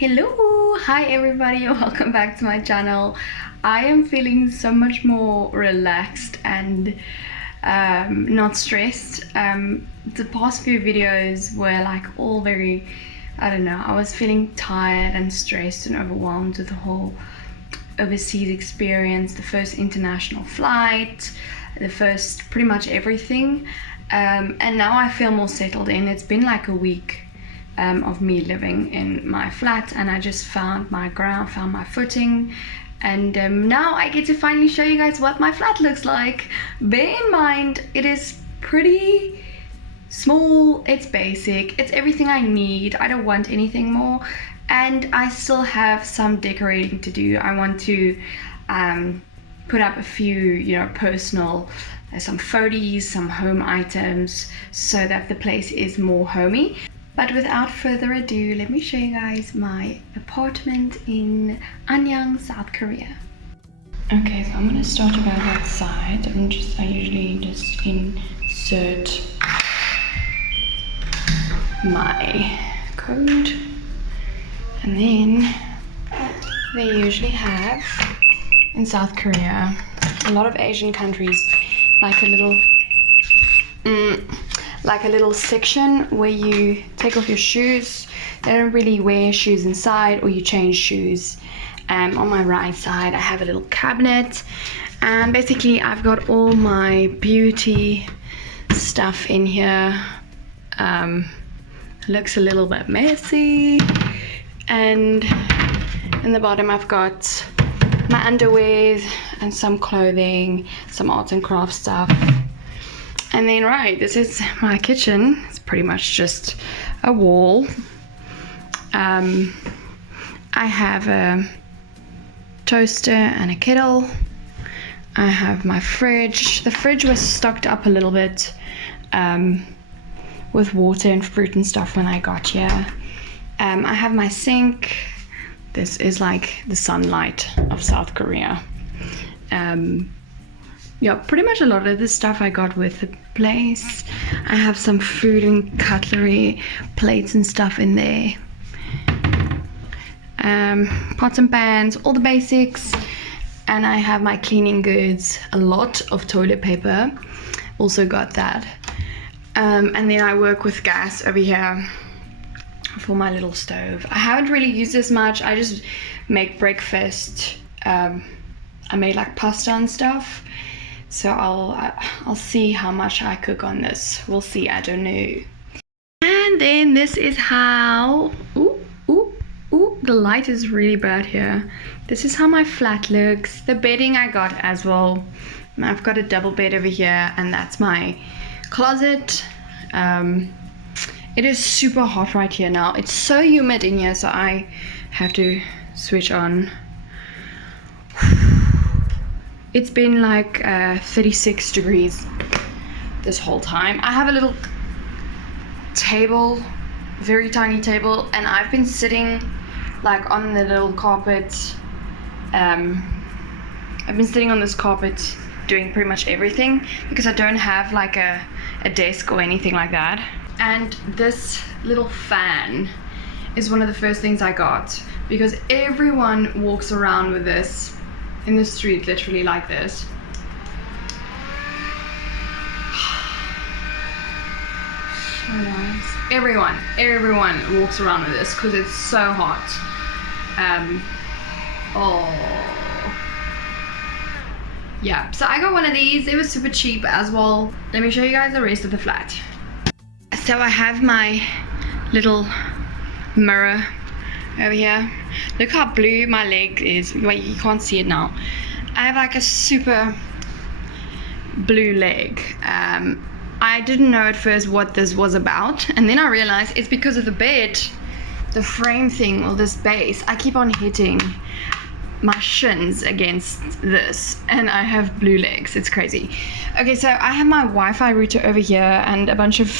Hello, hi everybody, welcome back to my channel. I am feeling so much more relaxed and not stressed. The past few videos were like all very, I don't know, I was feeling tired and stressed and overwhelmed with the whole overseas experience, the first international flight, the first pretty much everything, and now I feel more settled in. It's been like a week of me living in my flat, and I just found my ground, found my footing, and now I get to finally show you guys what my flat looks like. Bear in mind, it is pretty small, it's basic, it's everything I need. I don't want anything more, and I still have some decorating to do. I want to put up a few, personal, some photos, some home items, so that the place is more homey. But without further ado, let me show you guys my apartment in Anyang, South Korea. Okay, so I'm gonna start about outside. I usually just insert my code, and then they usually have in South Korea, a lot of Asian countries, like a little section where you take off your shoes. They don't really wear shoes inside, or you change shoes. On my right side I have a little cabinet, and basically I've got all my beauty stuff in here. Looks a little bit messy, and in the bottom I've got my underwear and some clothing, some arts and crafts stuff. And then this is my kitchen. It's pretty much just a wall. I have a toaster and a kettle. I have my fridge. The fridge was stocked up a little bit with water and fruit and stuff when I got here. I have my sink. This is like the sunlight of South Korea. Yeah, pretty much a lot of this stuff I got with the place. I have some food and cutlery, plates and stuff in there. Pots and pans, all the basics. And I have my cleaning goods, a lot of toilet paper. Also got that. And then I work with gas over here for my little stove. I haven't really used this much. I just make breakfast. I made like pasta and stuff. So I'll see how much I cook on this. We'll see, I don't know. And then this is how, the light is really bad here. This is how my flat looks. The bedding I got as well. I've got a double bed over here, and that's my closet. It is super hot right here now. It's so humid in here, so I have to switch on. It's been like 36 degrees this whole time. I have a little table, very tiny table, and I've been sitting like on the little carpet. I've been sitting on this carpet doing pretty much everything because I don't have like a desk or anything like that. And this little fan is one of the first things I got because everyone walks around with this in the street, literally like this. So nice. Everyone walks around with this because it's so hot. Yeah, so I got one of these. It was super cheap as well. Let me show you guys the rest of the flat. So I have my little mirror over here. Look how blue my leg is. Wait, you can't see it now. I have like a super blue leg. I didn't know at first what this was about, and then I realized it's because of the bed, the frame thing, or this base. I keep on hitting my shins against this, and I have blue legs. It's crazy. Okay, so I have my Wi-Fi router over here and a bunch of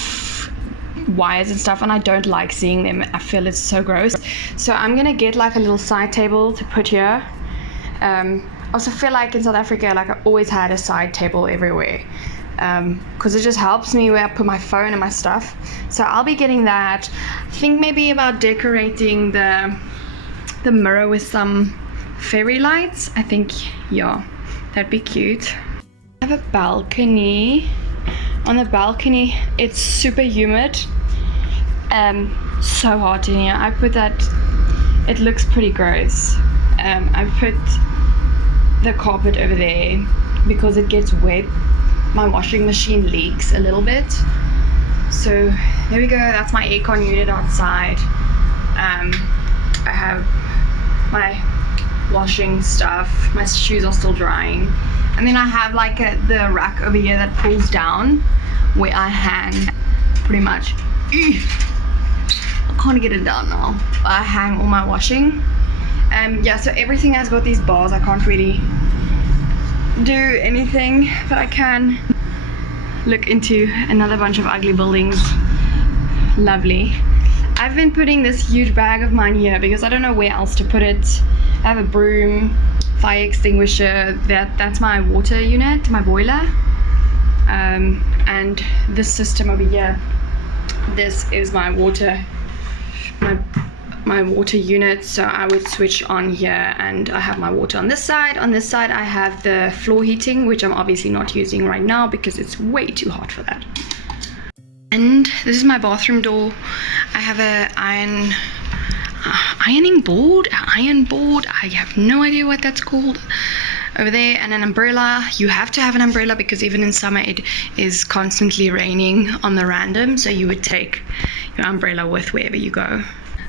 wires and stuff, and I don't like seeing them. I feel it's so gross. So I'm gonna get like a little side table to put here. I also feel like in South Africa, like I always had a side table everywhere. because it just helps me where I put my phone and my stuff. So I'll be getting that. I think maybe about decorating the the mirror with some fairy lights. I think, yeah, that'd be cute. I have a balcony. On the balcony, it's super humid. So hot in here. I put that, it looks pretty gross. I put the carpet over there because it gets wet. My washing machine leaks a little bit. So there we go, that's my aircon unit outside. I have my washing stuff, my shoes are still drying. And then I have like the rack over here that pulls down where I hang pretty much. I can't get it down now. I hang all my washing. Yeah, so everything has got these bars. I can't really do anything, but I can look into another bunch of ugly buildings. Lovely. I've been putting this huge bag of mine here because I don't know where else to put it. I have a broom, fire extinguisher, that's my water unit, my boiler, and this system over here, this is my water, my water unit. So I would switch on here and I have my water on this side. On this side I have the floor heating, which I'm obviously not using right now because it's way too hot for that. And this is my bathroom door. I have a iron board. I have no idea what that's called over there, and an umbrella. You have to have an umbrella because even in summer it is constantly raining on the random, so you would take your umbrella with wherever you go.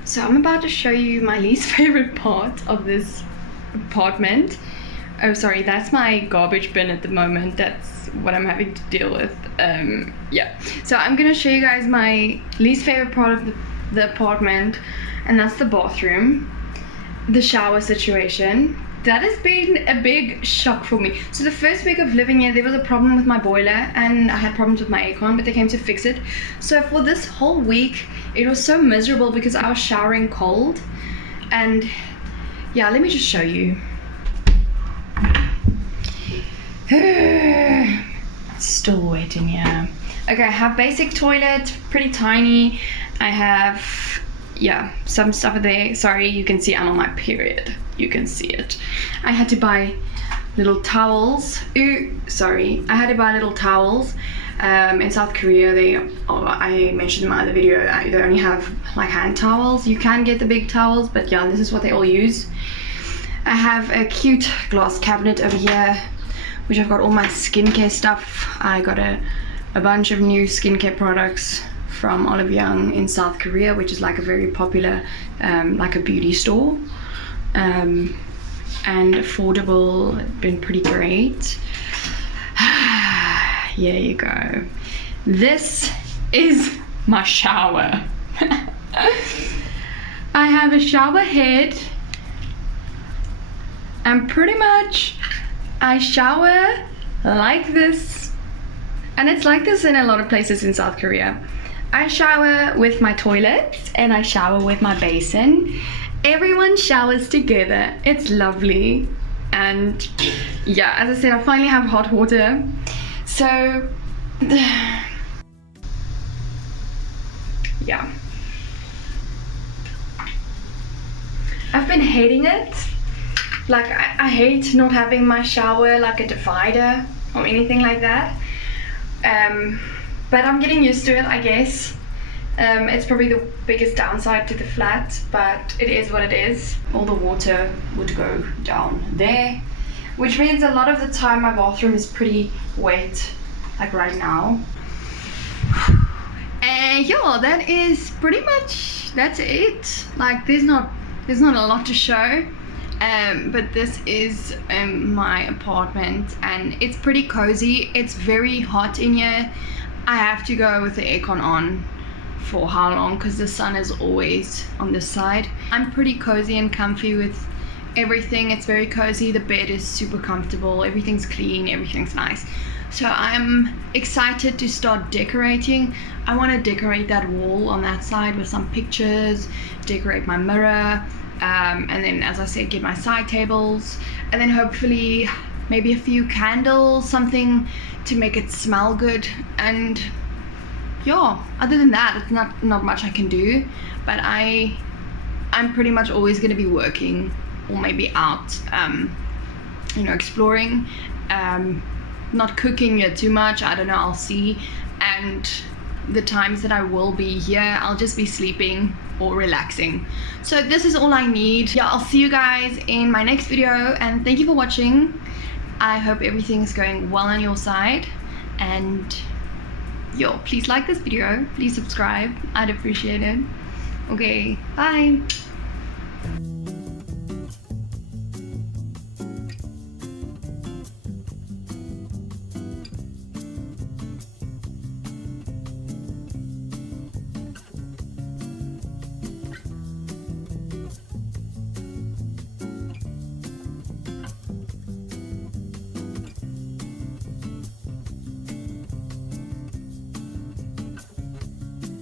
So I'm about to show you my least favorite part of this apartment. Oh sorry, that's my garbage bin at the moment. That's what I'm having to deal with. Yeah, so I'm gonna show you guys my least favorite part of the apartment, and that's the bathroom, the shower situation. That has been a big shock for me. So the first week of living here, there was a problem with my boiler and I had problems with my aircon, but they came to fix it. So for this whole week, it was so miserable because I was showering cold. And yeah, let me just show you. It's still wet in here. Okay, I have basic toilet, pretty tiny. I have, yeah, some stuff there. Sorry, you can see I'm on my period. You can see it. I had to buy little towels. Sorry, I had to buy little towels. In South Korea, I mentioned in my other video, they only have like hand towels. You can get the big towels, but yeah, this is what they all use. I have a cute glass cabinet over here, which I've got all my skincare stuff. I got a bunch of new skincare products from Anyang in South Korea, which is like a very popular, like a beauty store, and affordable. Been pretty great. Here you go. This is my shower. I have a shower head, and pretty much I shower like this, and it's like this in a lot of places in South Korea. I shower with my toilet and I shower with my basin. Everyone showers together. It's lovely. And yeah, as I said, I finally have hot water. So yeah, I've been hating it. Like I hate not having my shower like a divider or anything like that. But I'm getting used to it, I guess. It's probably the biggest downside to the flat, but it is what it is. All the water would go down there, which means a lot of the time my bathroom is pretty wet, like right now. And yeah, that is pretty much, that's it. Like there's not a lot to show. But this is my apartment, and it's pretty cozy. It's very hot in here. I have to go with the aircon on for how long, because the sun is always on this side. I'm pretty cozy and comfy with everything. It's very cozy. The bed is super comfortable. Everything's clean. Everything's nice. So I'm excited to start decorating. I want to decorate that wall on that side with some pictures, decorate my mirror, and then, as I said, get my side tables, and then hopefully maybe a few candles, something to make it smell good. And yeah, other than that, it's not much I can do, but I I'm pretty much always going to be working or maybe out, exploring, not cooking yet too much. I don't know, I'll see. And the times that I will be here, I'll just be sleeping or relaxing. So this is all I need. Yeah, I'll see you guys in my next video, and thank you for watching. I hope everything's going well on your side, and please like this video, please subscribe, I'd appreciate it. Okay, bye.